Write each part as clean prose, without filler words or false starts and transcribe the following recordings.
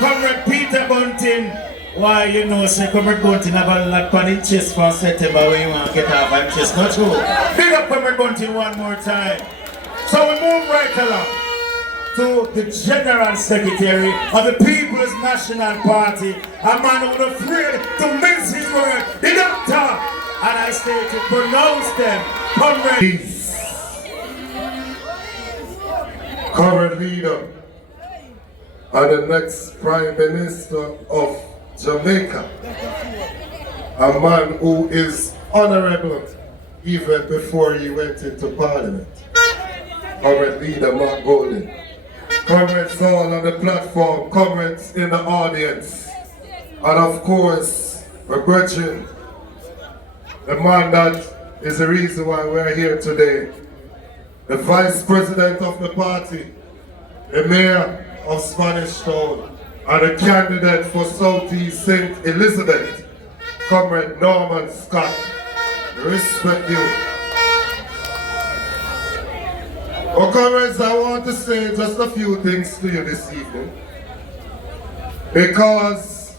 Comrade Peter Bunting. Why, you know, say Comrade Bunting have a lot on his chest for September when you want to get off and chest. Not true. Big up Comrade Bunting one more time. So we move right along to the General Secretary of the People's National Party, a man who was afraid to mince his word, the doctor, and I say to pronounce them, Comrade. Current leader and the next Prime Minister of Jamaica, a man who is honorable even before he went into Parliament. Current leader Mark Golden. Comrades all on the platform, comrades in the audience, and of course, my brethren, the man that is the reason why we're here today, the Vice President of the party, the Mayor of Spanish Town, and the candidate for Southeast St. Elizabeth, Comrade Norman Scott. Respect you. Well, comrades, I want to say just a few things to you this evening, because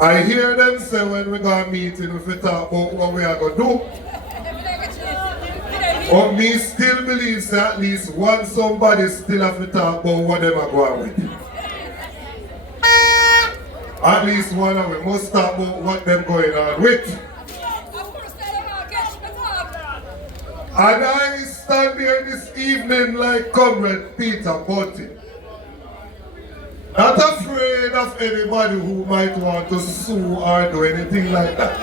I hear them say when we go to meeting, if we talk about what we are going to do, but me still believe that at least one somebody still have to talk about what them are going with. At least one of them must talk about what them going on with. And I stand here this evening like Comrade Peter Bunting, not afraid of anybody who might want to sue or do anything like that.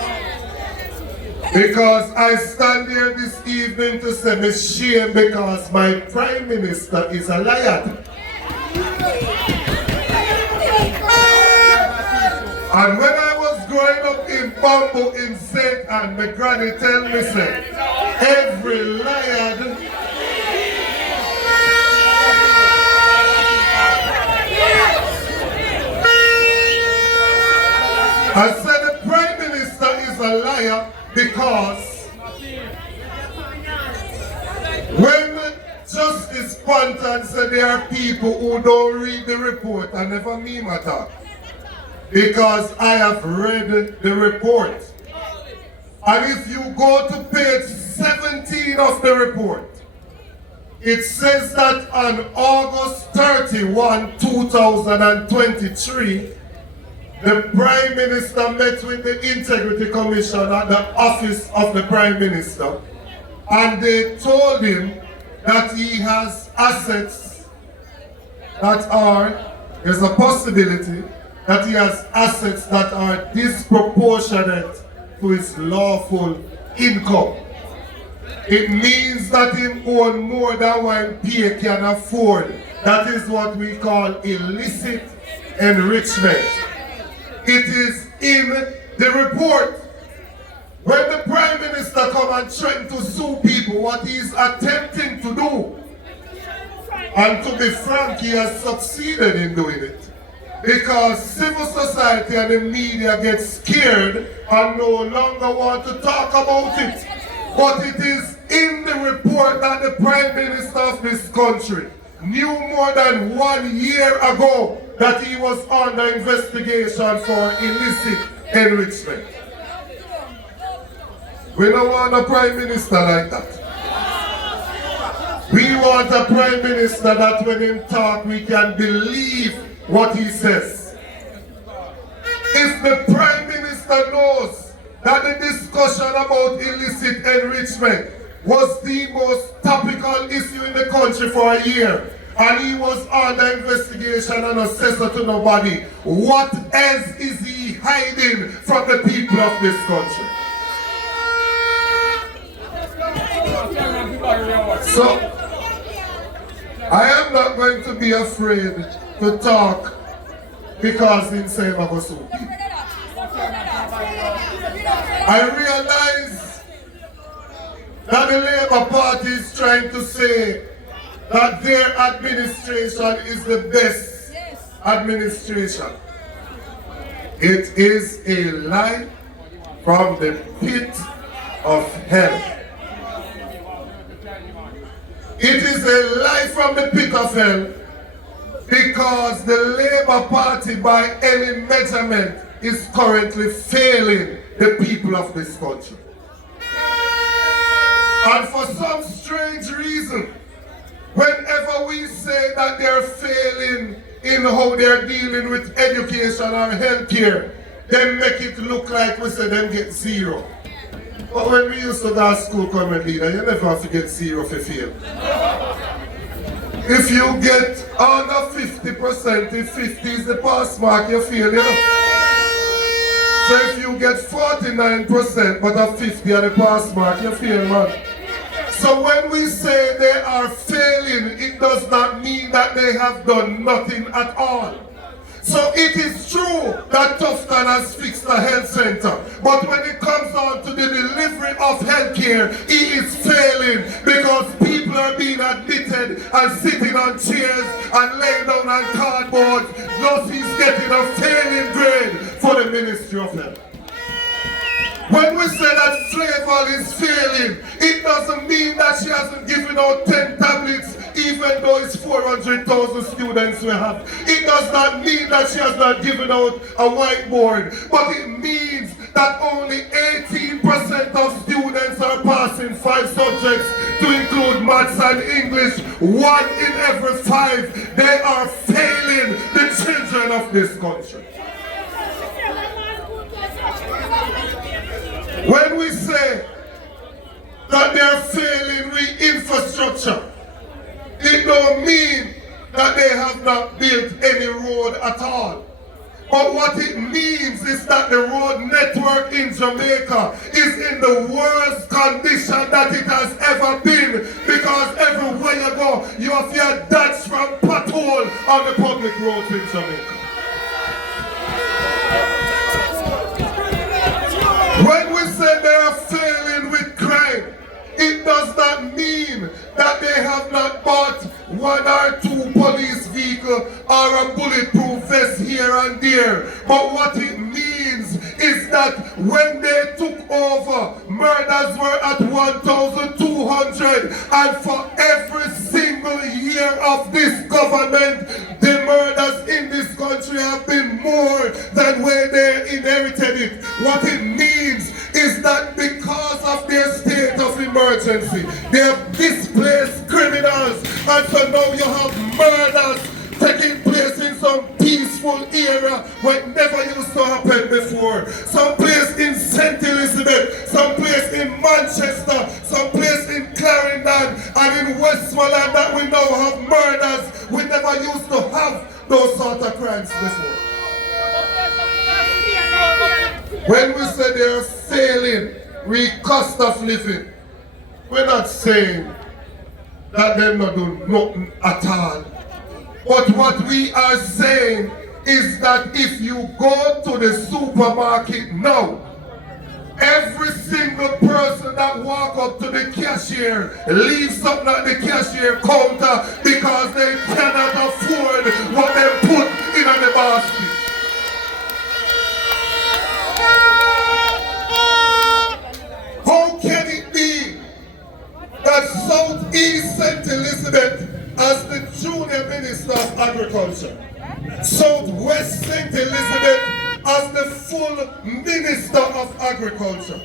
Because I stand here this evening to say me shame because my Prime Minister is a liar. And when I was growing up in Bamboo in St. Anne, my granny tell me say, every liar I said the Prime Minister is a liar because when Justice Panton said there are people who don't read the report, I never mean matter. Because I have read the report. And if you go to page 17 of the report, it says that on August 31, 2023, the Prime Minister met with the Integrity Commission at the office of the Prime Minister, and they told him that he has assets that are, there's a possibility that he has assets that are disproportionate to his lawful income. It means that he owns more than one PA can afford. That is what we call illicit enrichment. It is in the report. When the Prime Minister come and threaten to sue people, what he is attempting to do, and to be frank, he has succeeded in doing it. Because civil society and the media get scared and no longer want to talk about it. But it is in the report that the Prime Minister of this country knew more than 1 year ago that he was under investigation for illicit enrichment. We don't want a Prime Minister like that. We want a Prime Minister that when he talk we can believe what he says. If the Prime Minister knows that the discussion about illicit enrichment was the most topical issue in the country for a year, and he was under investigation and assessor to nobody, what else is he hiding from the people of this country? So, I am not going to be afraid to talk because in saying I go sue people. I realize that the Labour Party is trying to say that their administration is the best administration. It is a lie from the pit of hell. It is a lie from the pit of hell because the Labour Party by any measurement is currently failing the people of this country. And for some strange reason, whenever we say that they're failing in how they're dealing with education or healthcare, they make it look like we say them get zero. But when we used to go to school, current leader, you never have to get zero for fail. If you get under 50%, if 50 is the pass mark, you fail, you know. So if you get 49%, but a 50 at the pass mark, you fail, man. So when we say they are failing, it does not mean that they have done nothing at all. So it is true that Tufton has fixed the health center, but when it comes on to the delivery of healthcare, he is failing because people are being admitted and sitting on chairs and laying down on cardboard. Thus he's getting a failing grade for the Ministry of Health. When we say that Flavel is failing, it doesn't mean that she hasn't given out 10 tablets even though it's 400,000 students we have. It does not mean that she has not given out a whiteboard, but it means that only 18% of students are passing 5 subjects to include maths and English. 1 in every 5, they are failing the children of this country. When we say that they're failing with infrastructure, it don't mean that they have not built any road at all. But what it means is that the road network in Jamaica is in the worst condition that it has ever been, because everywhere you go, you have your dodge from pothole on the public roads in Jamaica. When we say they are failing with crime, it does not mean that they have not bought 1 or 2 police vehicles or a bulletproof vest here and there. But what it means is that when they took over, murders were at 1,200, and for every single year of this government, the murders in this country have been more than where they inherited it. What it means is that because of their state of emergency, they have displaced criminals, and so now you have murders taking place in some peaceful area where it never used to happen before. Some place in St. Elizabeth, some place in Manchester, some place in Clarendon, and in Westmoreland that we now have murders. We never used to have those sort of crimes before. When we say they are failing with cost of living, we're not saying that they're not doing nothing at all. But what we are saying is that if you go to the supermarket now, every single person that walk up to the cashier leaves something at the cashier counter because they cannot afford what they put in the basket. How can it be that Southeast St. Elizabeth as the junior minister of agriculture, Southwest St. Elizabeth as the full minister of agriculture,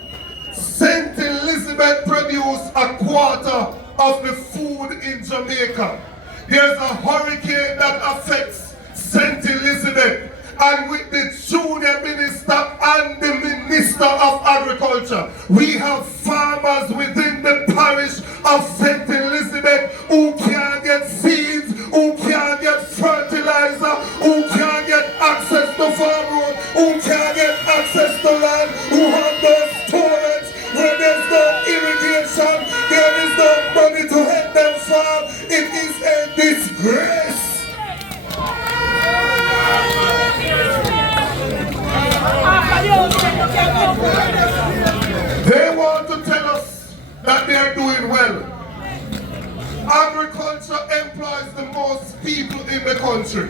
St. Elizabeth produces a quarter of the food in Jamaica? There's a hurricane that affects St. Elizabeth, and with the junior minister and the minister of agriculture, we have farmers within the parish of St. Elizabeth who can't get seeds, who can't get fertilizer, who can't get access to farm road, who can't get access to land, who have those torrents where there's no irrigation, there is no money to help them farm. It is a disgrace. They want to tell us that they are doing well. Agriculture employs the most people in the country,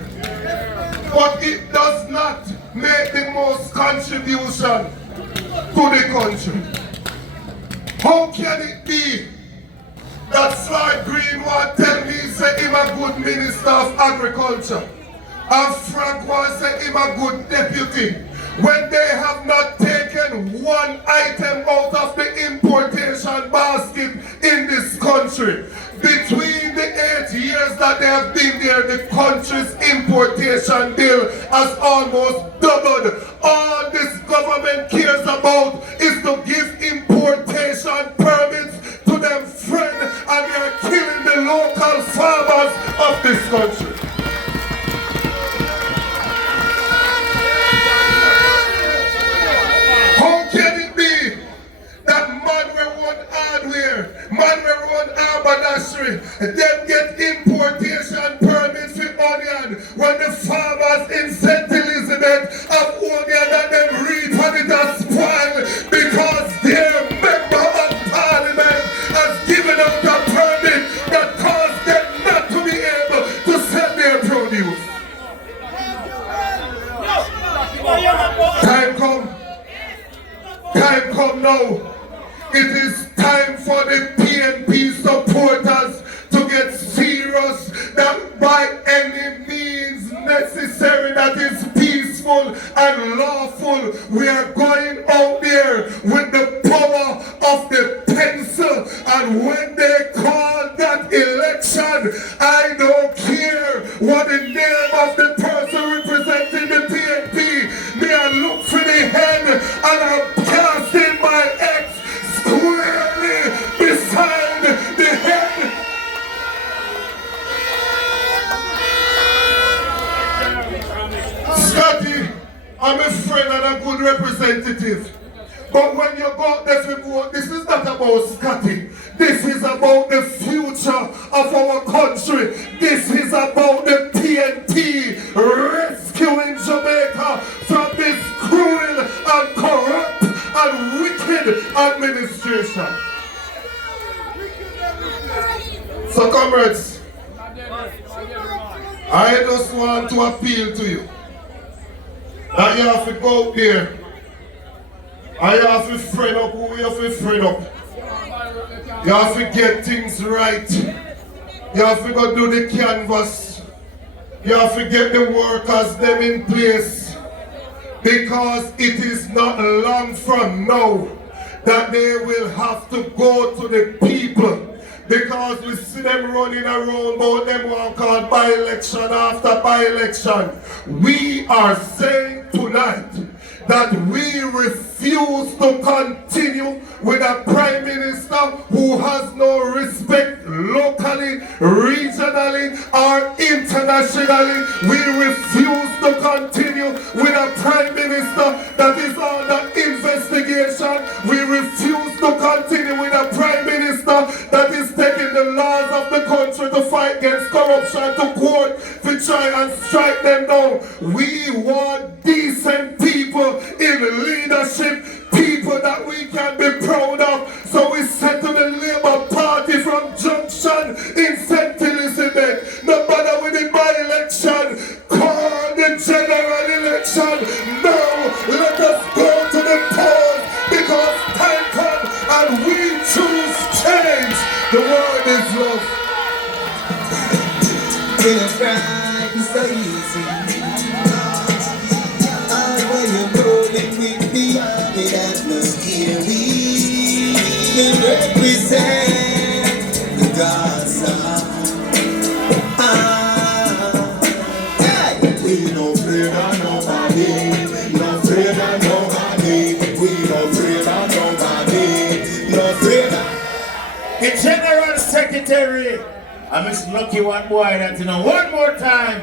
but it does not make the most contribution to the country. How can it be that Floyd Green want tell me say him a good minister of agriculture. And Frank wants to say him a good deputy. When they have not taken one item out of the importation basket in this country. Between the 8 years that they have been there, the country's importation bill has almost doubled. All this government cares about is to give importation permits to them friends, and they are killing the local farmers of this country. How can it be that man will run hardware, man will run haberdashery, them get importation permits for onion when the farmers in St. Elizabeth have onion that them reap and it has spoiled because their member of parliament has given out a permit that caused them not to be able to sell their produce. Time come now. It is time for the PNP supporters to get serious, that by any means necessary that is peaceful and lawful, we are going out there with the power of the pencil. And when they call that election, I don't care what the name of the person representing the PNP, may I look for the head and I'm casting my X squarely beside the head. Scotty, I'm a friend and a good representative. But when you go out there to vote, this is not about Scotty. This is about the future of our country. This is about the PNP rescuing Jamaica from this cruel and corrupt and wicked administration. So comrades, I just want to appeal to you that you have to go out there. I have to friend up who you have to friend up. You have to get things right. You have to go do the canvas. You have to get the workers them in place. Because it is not long from now that they will have to go to the people. Because we see them running around about them one called by-election after by-election. We are saying tonight that we refuse to continue with a prime minister who has no respect locally, regionally, or internationally. We refuse to continue with a prime minister that is under investigation. We refuse to continue with a prime minister that is taking the laws of the country to fight against corruption to court to try and strike them down. We want decent people in leadership, people that we can be proud of. So we said to the Labour Party from Junction in St. Elizabeth, no matter with the by-election, call the general election. Now let us go to the polls because time comes and we choose change. The word is love. When a cry is so easy, when you're rolling with me, it has no scary. We represent the Gaza. We no afraid of nobody, no afraid of nobody. We no afraid of nobody, no afraid of. The General Secretary, I'm Miss Lucky one boy that you know one more time.